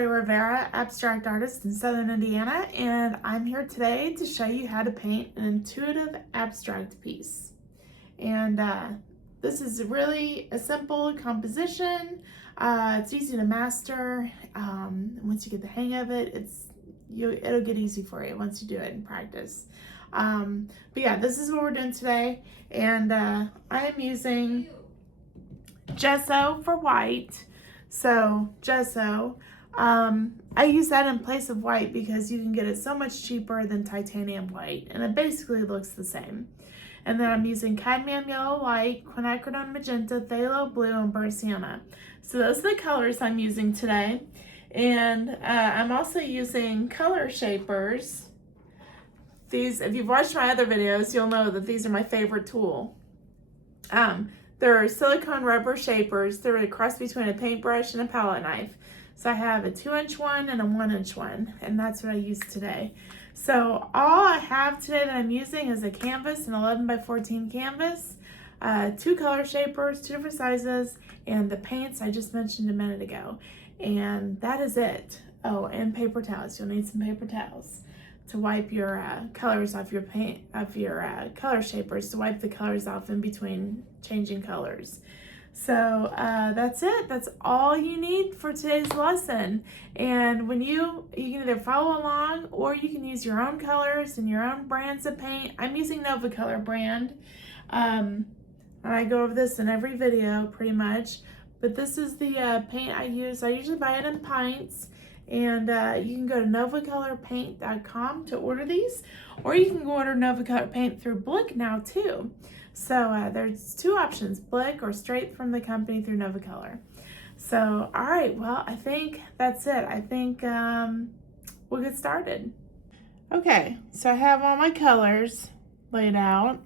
Lori Rivera, abstract artist in Southern Indiana, and I'm here today to show you how to paint an intuitive abstract piece. And this is really a simple composition. It's easy to master. Once you get the hang of it, it'll get easy for you once you do it in practice. But yeah, this is what we're doing today, and I am using gesso for white. So gesso, I use that in place of white because you can get it so much cheaper than titanium white, and it basically looks the same. And then I'm using cadmium yellow light, quinacridone magenta, phthalo blue, and burnt sienna. So those are the colors I'm using today. And I'm also using color shapers. These, if you've watched my other videos, you'll know that these are my favorite tool. They're silicone rubber shapers. They're a cross between a paintbrush and a palette knife. So I have a 2-inch one and a 1-inch one, and that's what I use today. So all I have today that I'm using is a canvas, an 11 by 14 canvas, 2 color shapers, 2 different sizes, and the paints I just mentioned a minute ago. And that is it. Oh, and paper towels. You'll need some paper towels to wipe your colors off your paint, of your color shapers, to wipe the colors off in between changing colors. So that's it. That's all you need for today's lesson. And when you can either follow along or you can use your own colors and your own brands of paint. I'm using Nova Color brand. I go over this in every video pretty much, but this is the paint I use. I usually buy it in pints. And you can go to novacolorpaint.com to order these, or you can order Nova Color Paint through Blick now too. So there's 2 options, Blick or straight from the company through Nova Color. So, all right, well, I think that's it. I think we'll get started. Okay, so I have all my colors laid out.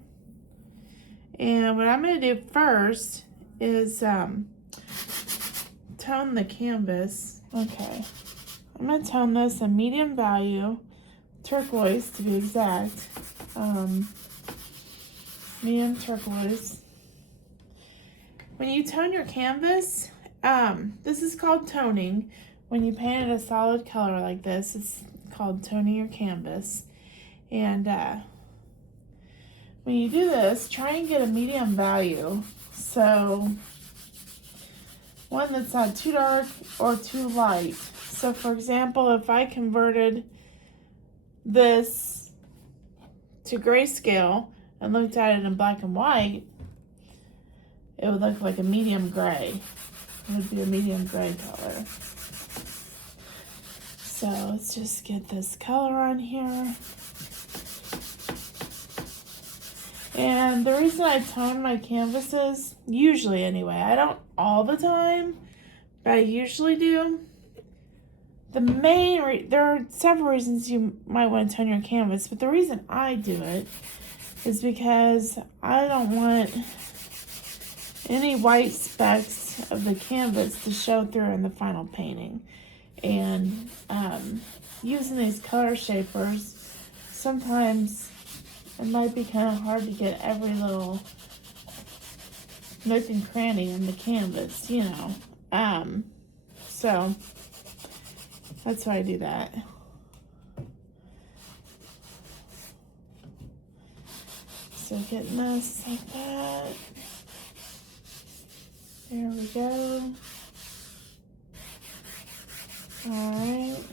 And what I'm gonna do first is tone the canvas. Okay. I'm going to tone this a medium value, turquoise to be exact, medium turquoise. When you tone your canvas, this is called toning. When you paint it a solid color like this, it's called toning your canvas. And when you do this, try and get a medium value. So one that's not too dark or too light. So for example, if I converted this to grayscale and looked at it in black and white, it would look like a medium gray. It would be a medium gray color. So let's just get this color on here. And the reason I tone my canvases, usually anyway, I don't all the time, but I usually do. There are several reasons you might want to tone your canvas, but the reason I do it is because I don't want any white specks of the canvas to show through in the final painting. And using these color shapers, sometimes it might be kind of hard to get every little nook and cranny in the canvas, you know. So that's why I do that. So getting this like that. There we go. Alright.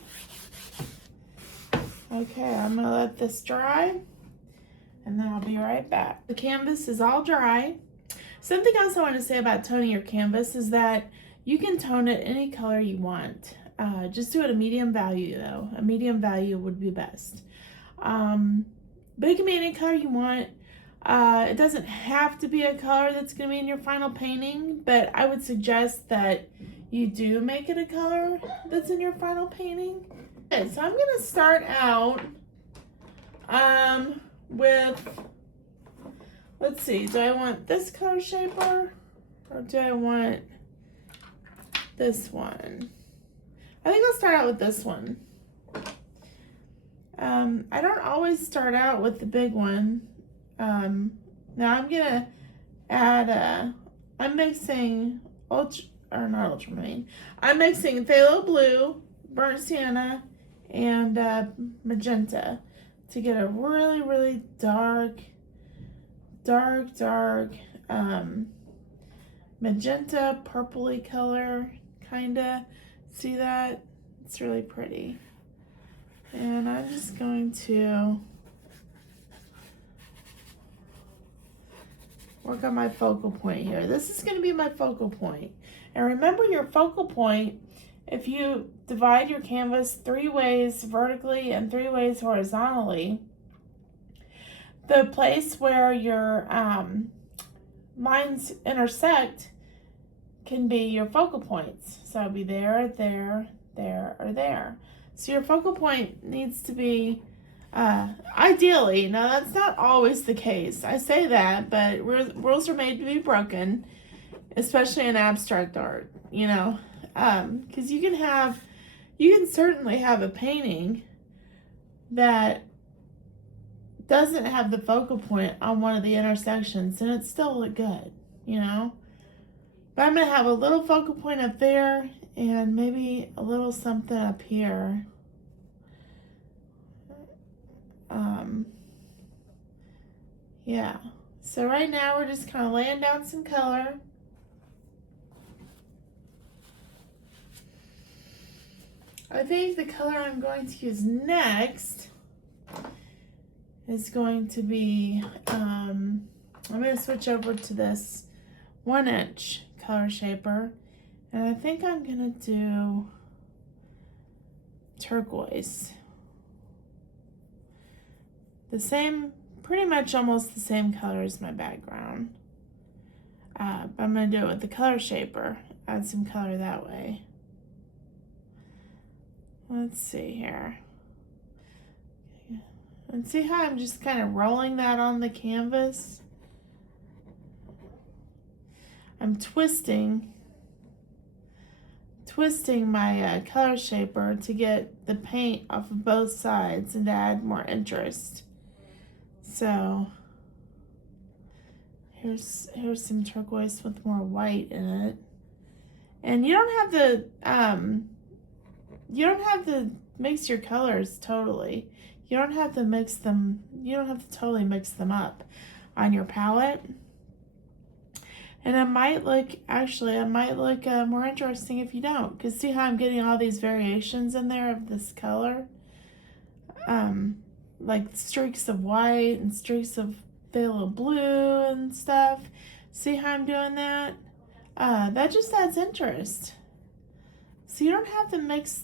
Okay, I'm gonna let this dry, and then I'll be right back. The canvas is all dry. Something else I want to say about toning your canvas is that you can tone it any color you want. Just do it a medium value though. A medium value would be best. But it can be any color you want. It doesn't have to be a color that's going to be in your final painting, but I would suggest that you do make it a color that's in your final painting. Okay, so I'm going to start out with, let's see, do I want this color shaper or do I want this one? I think I'll start out with this one. I don't always start out with the big one. Now I'm gonna add I'm mixing ultramarine. I'm mixing phthalo blue, burnt sienna and magenta to get a really, really dark magenta purpley color, kinda. See that? It's really pretty. And I'm just going to work on my focal point here. This is going to be my focal point. And remember your focal point, if you divide your canvas 3 ways vertically and 3 ways horizontally, the place where your lines intersect can be your focal points. So it'll be there, there, there, or there. So your focal point needs to be, ideally, now that's not always the case. I say that, but rules are made to be broken, especially in abstract art, you know, because you can certainly have a painting that doesn't have the focal point on one of the intersections and it still look good, you know. But I'm going to have a little focal point up there and maybe a little something up here. Yeah. So right now we're just kind of laying down some color. I think the color I'm going to use next is going to be, I'm going to switch over to this 1-inch color shaper, and I think I'm going to do turquoise. The same, pretty much almost the same color as my background. But I'm going to do it with the color shaper, add some color that way. Let's see here. And see how I'm just kind of rolling that on the canvas? I'm twisting my color shaper to get the paint off of both sides and to add more interest. So here's some turquoise with more white in it. And you don't have to mix your colors totally. You don't have to totally mix them up on your palette. And it might look more interesting if you don't. Because see how I'm getting all these variations in there of this color? Like streaks of white and streaks of phthalo blue and stuff. See how I'm doing that? That just adds interest. So you don't have to mix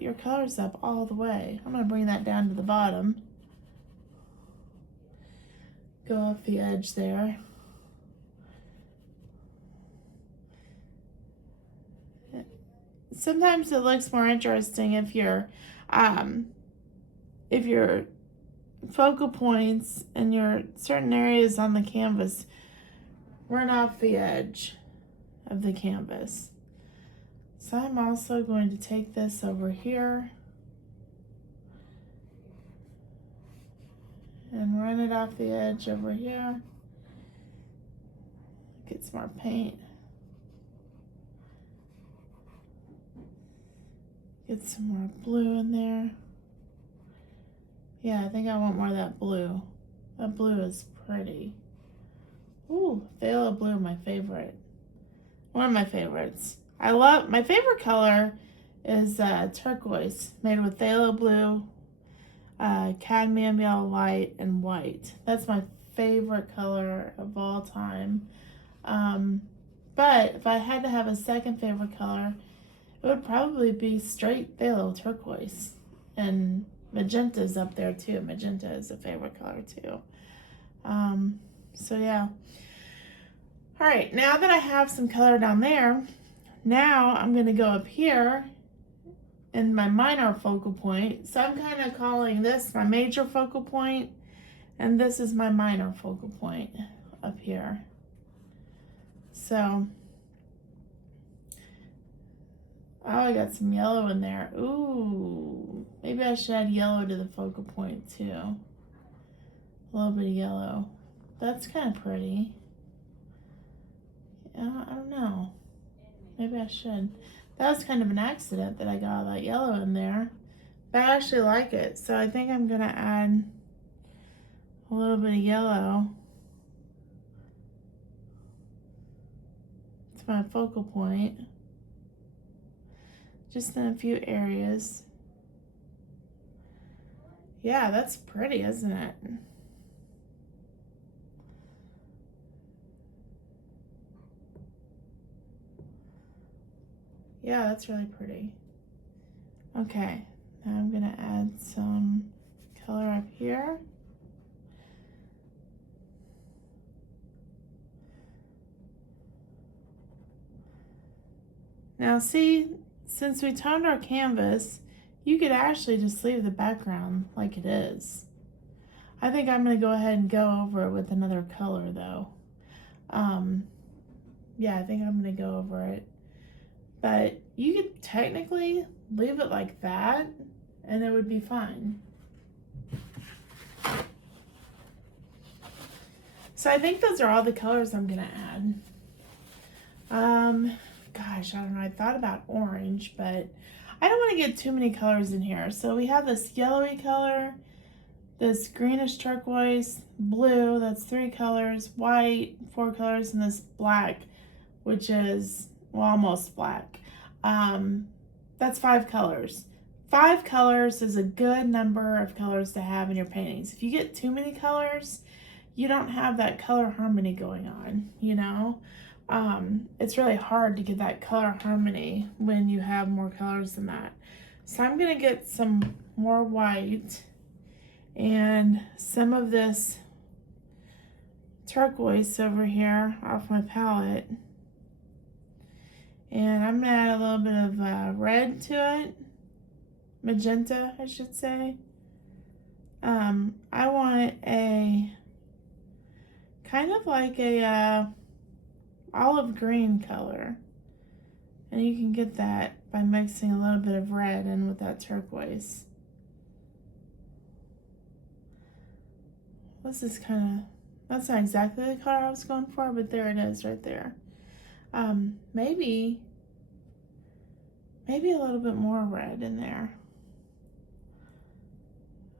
your colors up all the way. I'm going to bring that down to the bottom. Go off the edge there. Sometimes it looks more interesting if your focal points and your certain areas on the canvas run off the edge of the canvas. So I'm also going to take this over here and run it off the edge over here. Get some more paint. Get some more blue in there. Yeah, I think I want more of that blue. That blue is pretty. Ooh, phthalo blue, my favorite. One of my favorites. My favorite color is turquoise, made with phthalo blue, cadmium yellow light, and white. That's my favorite color of all time. But if I had to have a second favorite color, it would probably be straight phthalo turquoise. And magenta is up there too. Magenta is a favorite color too. So yeah. All right, now that I have some color down there, now I'm going to go up here in my minor focal point. So I'm kind of calling this my major focal point, and this is my minor focal point up here. So, oh, I got some yellow in there. Ooh, maybe I should add yellow to the focal point too. A little bit of yellow. That's kind of pretty. I don't know. Maybe I should. That was kind of an accident that I got all that yellow in there. But I actually like it. So I think I'm gonna add a little bit of yellow to my focal point. Just in a few areas. Yeah, that's pretty, isn't it? Yeah, that's really pretty. Okay, now I'm gonna add some color up here. Now see, since we toned our canvas, you could actually just leave the background like it is. I think I'm gonna go ahead and go over it with another color though. Yeah, I think I'm gonna go over it. But you could technically leave it like that and it would be fine. So I think those are all the colors I'm gonna add. Gosh, I don't know, I thought about orange, but I don't want to get too many colors in here. So we have this yellowy color, this greenish turquoise, blue, that's 3 colors, white, 4 colors, and this black, which is, well, almost black. That's 5 colors. 5 colors is a good number of colors to have in your paintings. If you get too many colors, you don't have that color harmony going on, you know? It's really hard to get that color harmony when you have more colors than that. So I'm gonna get some more white and some of this turquoise over here off my palette. And I'm gonna add a little bit of red to it, magenta, I should say. I want a kind of like a olive green color, and you can get that by mixing a little bit of red in with that turquoise. This is kind of, that's not exactly the color I was going for, but there it is right there. Maybe a little bit more red in there.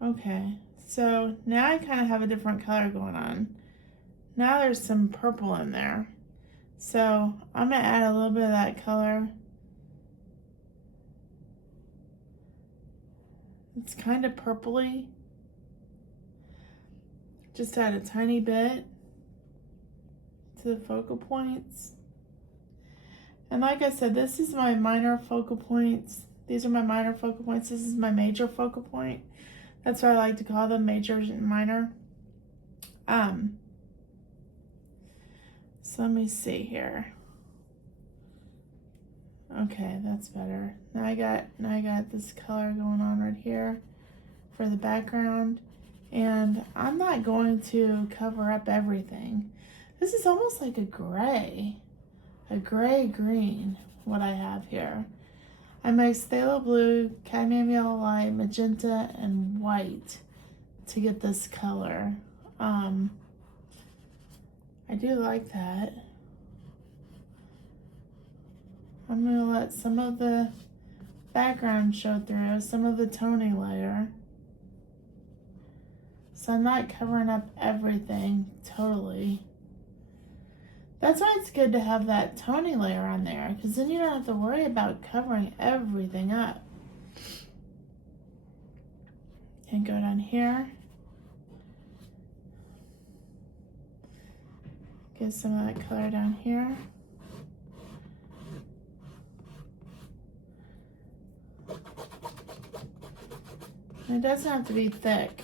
Okay, so now I kind of have a different color going on. Now there's some purple in there. So I'm gonna add a little bit of that color. It's kind of purpley. Just add a tiny bit to the focal points. And like I said, this is my minor focal points. These are my minor focal points. This is my major focal point. That's what I like to call them, major and minor. So let me see here. Okay, that's better. Now I got this color going on right here for the background. And I'm not going to cover up everything. This is almost like a gray green, what I have here. I mixed phthalo blue, cadmium yellow light, magenta, and white to get this color. I do like that. I'm gonna let some of the background show through, some of the toning layer. So I'm not covering up everything totally. That's why it's good to have that toning layer on there, because then you don't have to worry about covering everything up. And go down here. Get some of that color down here. And it doesn't have to be thick.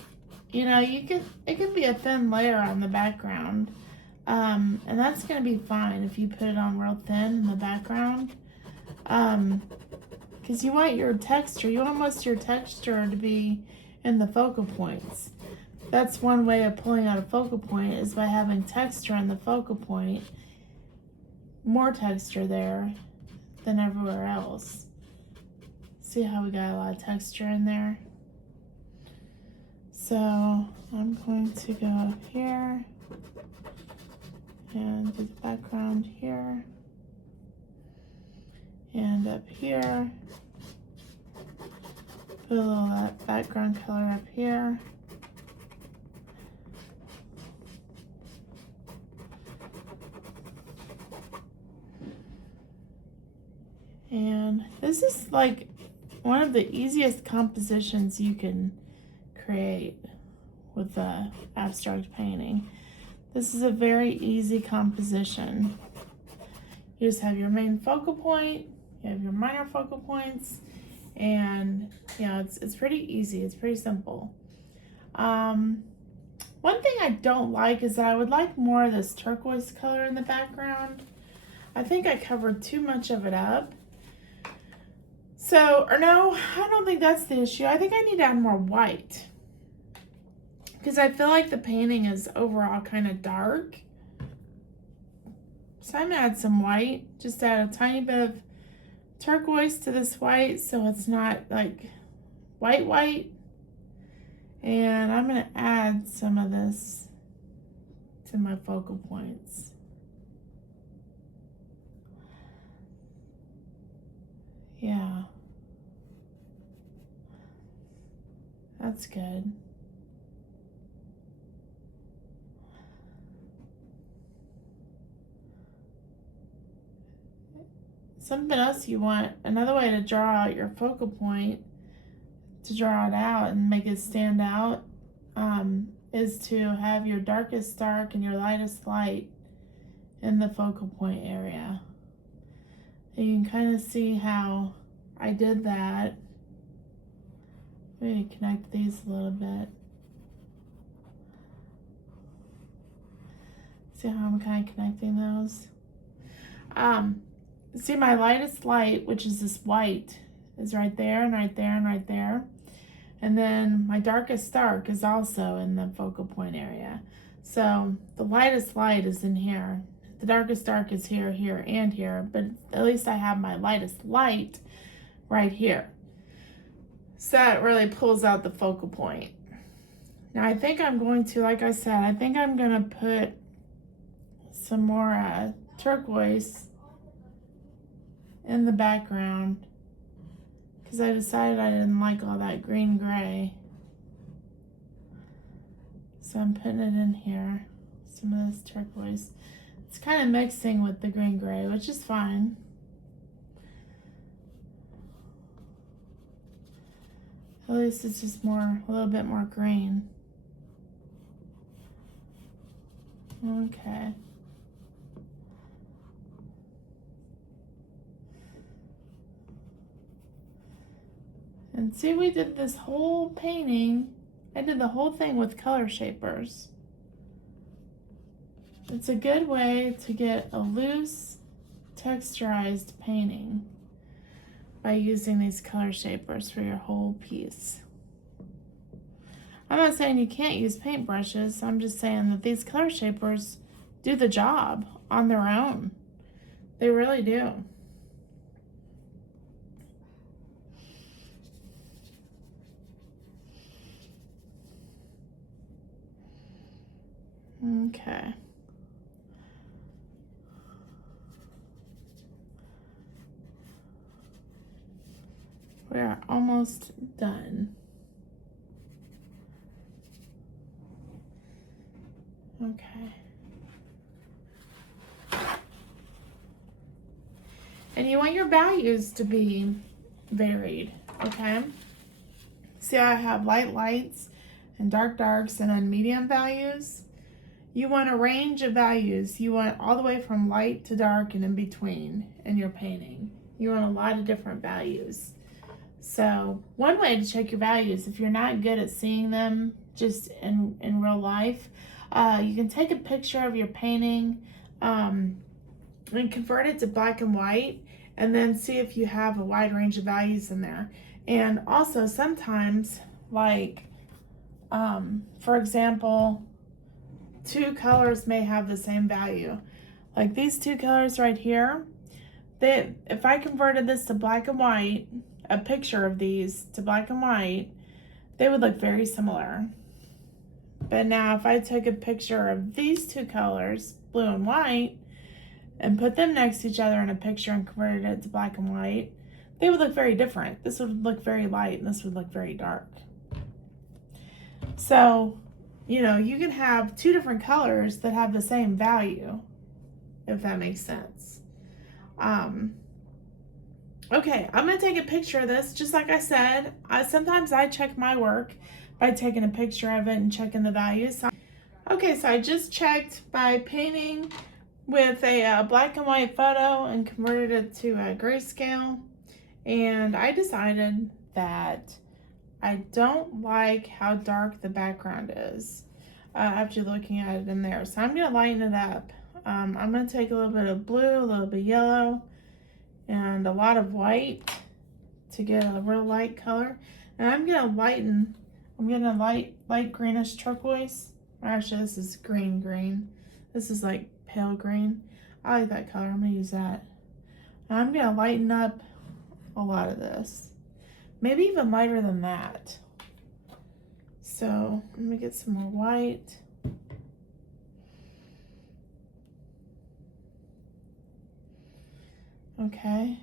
You know, it could be a thin layer on the background. And that's gonna be fine if you put it on real thin in the background. Because you want your texture, you want most of your texture to be in the focal points. That's one way of pulling out a focal point, is by having texture in the focal point, more texture there than everywhere else. See how we got a lot of texture in there? So I'm going to go up here and do the background here and background up here. Put a little of that background color up here. And this is like one of the easiest compositions you can create with the abstract painting. This is a very easy composition. You just have your main focal point, you have your minor focal points, and you know, it's pretty easy, it's pretty simple. One thing I don't like is that I would like more of this turquoise color in the background. I think I covered too much of it up. So, or no, I don't think that's the issue. I think I need to add more white, because I feel like the painting is overall kind of dark. So I'm gonna add some white, just add a tiny bit of turquoise to this white so it's not like white. And I'm gonna add some of this to my focal points. Yeah. That's good. Something else you want, another way to draw out your focal point, to draw it out and make it stand out, is to have your darkest dark and your lightest light in the focal point area. And you can kind of see how I did that. Maybe connect these a little bit. See how I'm kind of connecting those? See, my lightest light, which is this white, is right there and right there and right there. And then my darkest dark is also in the focal point area. So the lightest light is in here. The darkest dark is here, here, and here, but at least I have my lightest light right here. So that really pulls out the focal point. Now I think I'm going to, like I said, I think I'm gonna put some more turquoise in the background, because I decided I didn't like all that green gray. So I'm putting it in here, some of this turquoise. It's kind of mixing with the green gray, which is fine. At least it's just more, a little bit more green. Okay. And see, we did this whole painting. I did the whole thing with color shapers. It's a good way to get a loose, texturized painting by using these color shapers for your whole piece. I'm not saying you can't use paintbrushes. I'm just saying that these color shapers do the job on their own. They really do. Okay. We're almost done. Okay. And you want your values to be varied, okay? See how I have light lights and dark darks and then medium values? You want a range of values. You want all the way from light to dark and in between in your painting. You want a lot of different values. So one way to check your values, if you're not good at seeing them just in real life, you can take a picture of your painting and convert it to black and white, and then see if you have a wide range of values in there. And also sometimes, like, for example, two colors may have the same value. Like these two colors right here, if I converted this to black and white, a picture of these to black and white, they would look very similar. But now if I took a picture of these two colors, blue and white, and put them next to each other in a picture and converted it to black and white, they would look very different. This would look very light and this would look very dark. So, you know, you can have two different colors that have the same value, if that makes sense. Okay, I'm going to take a picture of this. Just like I said, sometimes I check my work by taking a picture of it and checking the values. Okay, so I just checked by painting with a black and white photo and converted it to a grayscale. And I decided that I don't like how dark the background is after looking at it in there. So I'm going to lighten it up. I'm going to take a little bit of blue, a little bit of yellow, and a lot of white to get a real light color. And I'm going to lighten, I'm getting a light greenish turquoise. Actually, this is green. This is like pale green. I like that color. I'm going to use that. And I'm going to lighten up a lot of this. Maybe even lighter than that. So let me get some more white. Okay.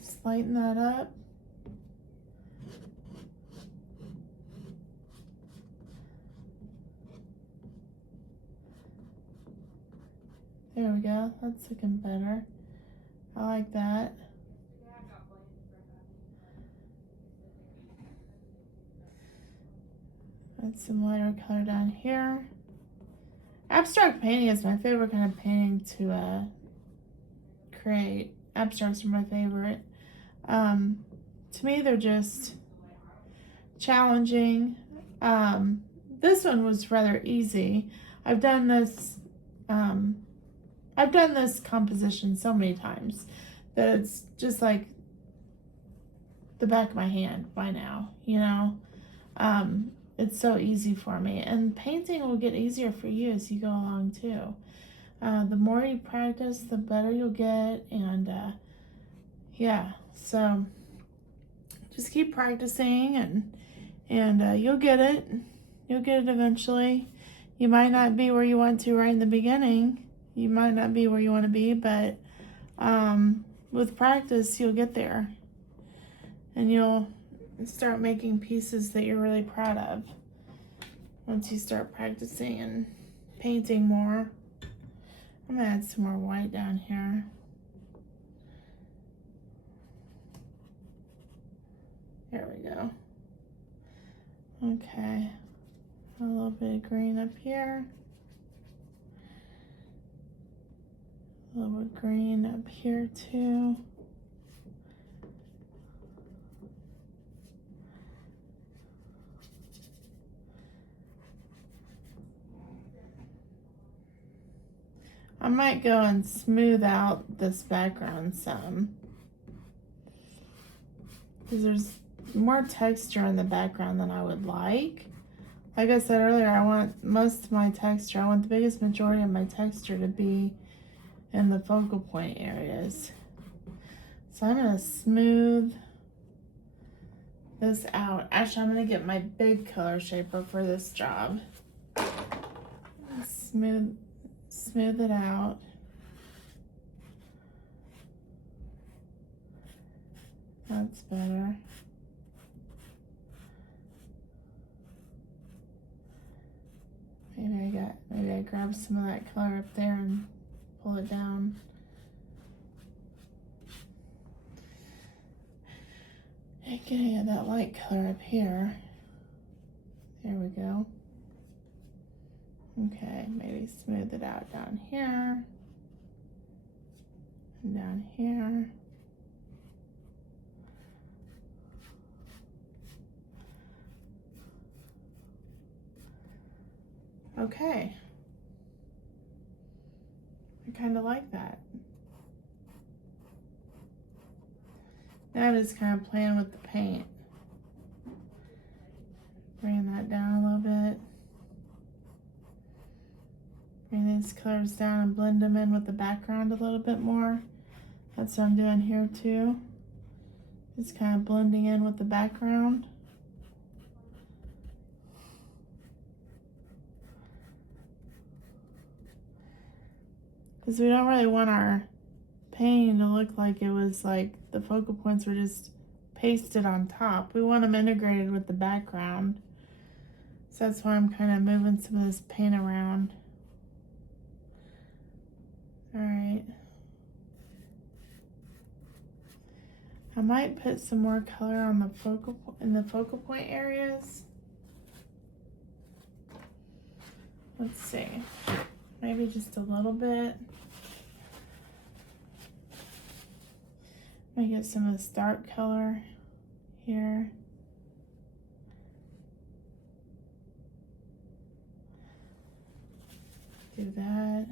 Just lighten that up. There we go. That's looking better. I like that. Add some lighter color down here. Abstract painting is my favorite kind of painting to create. Abstracts are my favorite. To me, they're just challenging. This one was rather easy. I've done this composition so many times that it's just like the back of my hand by now, you know. It's so easy for me, and painting will get easier for you as you go along too. The more you practice, the better you'll get, and yeah, so just keep practicing, and you'll get it. You'll get it eventually. You might not be where you want to right in the beginning. You might not be where you want to be, but with practice, you'll get there, and you'll start making pieces that you're really proud of once you start practicing and painting more. I'm gonna add some more white down here. There we go. Okay, a little bit of green up here. A little bit of green up here too. I might go and smooth out this background some, because there's more texture in the background than I would like. Like I said earlier, I want most of my texture, I want the biggest majority of my texture to be in the focal point areas. So I'm gonna smooth this out. Actually, I'm gonna get my big color shaper for this job. Smooth it out. That's better. Maybe I grab some of that color up there and pull it down. And get that light color up here. There we go. Okay, maybe smooth it out down here and down here. Okay. I kind of like that. Now I'm just kind of playing with the paint. Bring that down a little bit. Bring these colors down and blend them in with the background a little bit more. That's what I'm doing here too. Just kind of blending in with the background. because we don't really want our painting to look like it was like the focal points were just pasted on top. We want them integrated with the background. So that's why I'm kind of moving some of this paint around. All right. I might put some more color on the focal point areas. Let's see. Maybe just a little bit. Let me get some of this dark color here. Do that.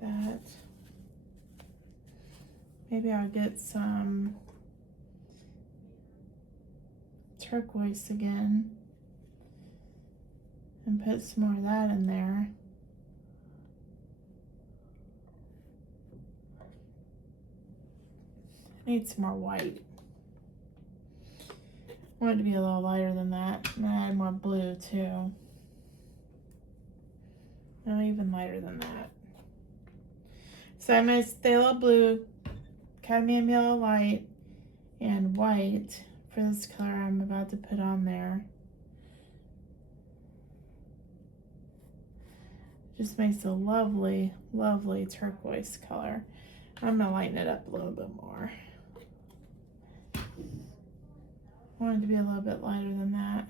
That. Maybe I'll get some turquoise again and put some more of that in there. I need some more white. I want it to be a little lighter than that. And I add more blue too. No, even lighter than that. So I'm going to phthalo blue, cadmium yellow light, and white for this color I'm about to put on there. Just makes a lovely, lovely turquoise color. I'm going to lighten it up a little bit more. I want it to be a little bit lighter than that.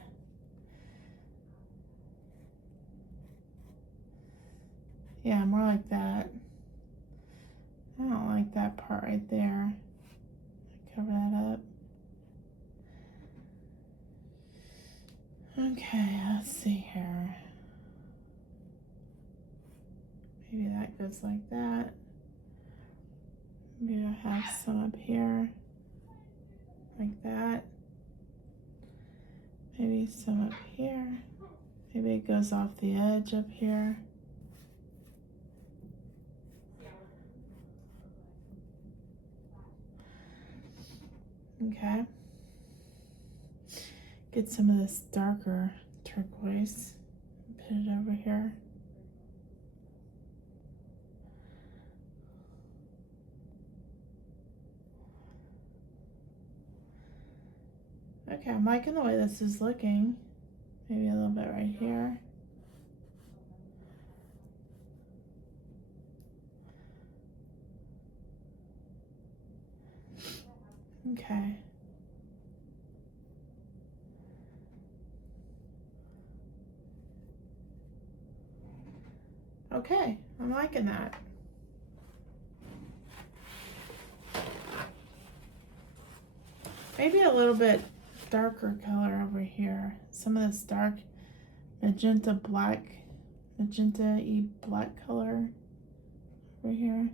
Yeah, more like that. I don't like that part right there. Cover that up. Okay, let's see here. Maybe that goes like that. Maybe I'll have some up here, like that. Maybe some up here. Maybe it goes off the edge up here. Okay. Get some of this darker turquoise. Put it over here. Okay, I'm liking the way this is looking. Maybe a little bit right here. Okay. Okay, I'm liking that. Maybe a little bit darker color over here. Some of this dark magenta magenta-y black color over here.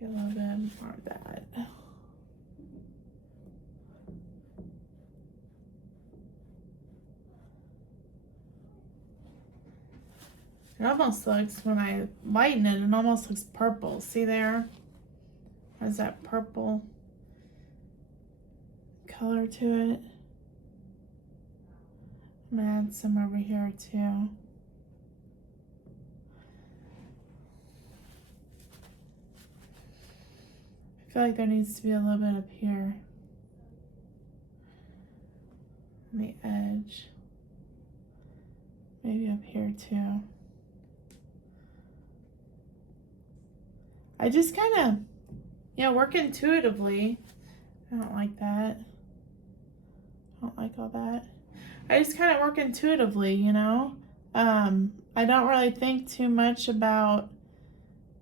Maybe a little bit more of that. It almost looks, when I lighten it, it almost looks purple. See there? Has that purple color to it. I'm gonna add some over here too. I feel like there needs to be a little bit up here on the edge. Maybe up here too. I just kind of, you know, work intuitively. I don't like that. I don't like all that. I just kind of work intuitively, you know. I don't really think too much about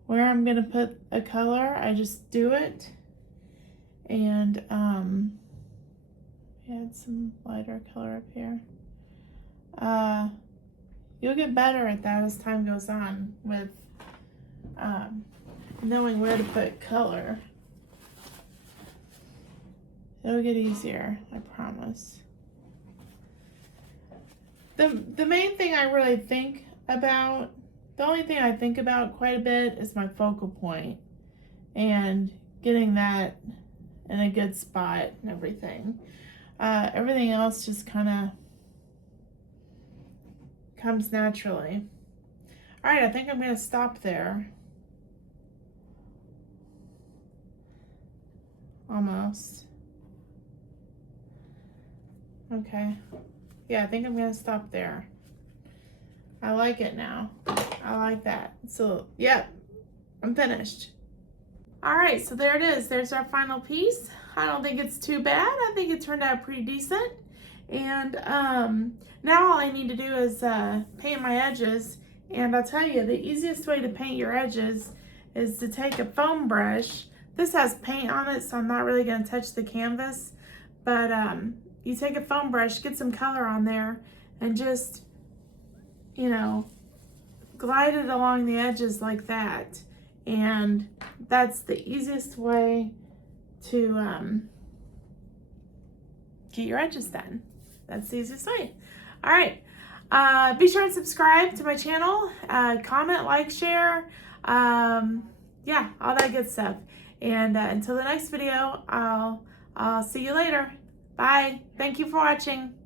where I'm gonna put a color. I just do it. And add some lighter color up here. You'll get better at that as time goes on with knowing where to put color. It'll get easier, I promise. The main thing I really think about, the only thing I think about quite a bit is my focal point and getting that in a good spot and everything. Everything else just kind of comes naturally. All right, I think I'm going to stop there. Almost. Okay. Yeah, I think I'm going to stop there. I like it now. I like that. So, yeah, I'm finished. All right, so there it is. There's our final piece. I don't think it's too bad. I think it turned out pretty decent. And now all I need to do is paint my edges. And I'll tell you, the easiest way to paint your edges is to take a foam brush. This has paint on it, so I'm not really going to touch the canvas. But you take a foam brush, get some color on there, and just, you know, glide it along the edges like that. And that's the easiest way to get your edges done. That's the easiest way. All right. Be sure and subscribe to my channel. Comment, like, share. Yeah, all that good stuff. And until the next video, I'll see you later. Bye. Thank you for watching.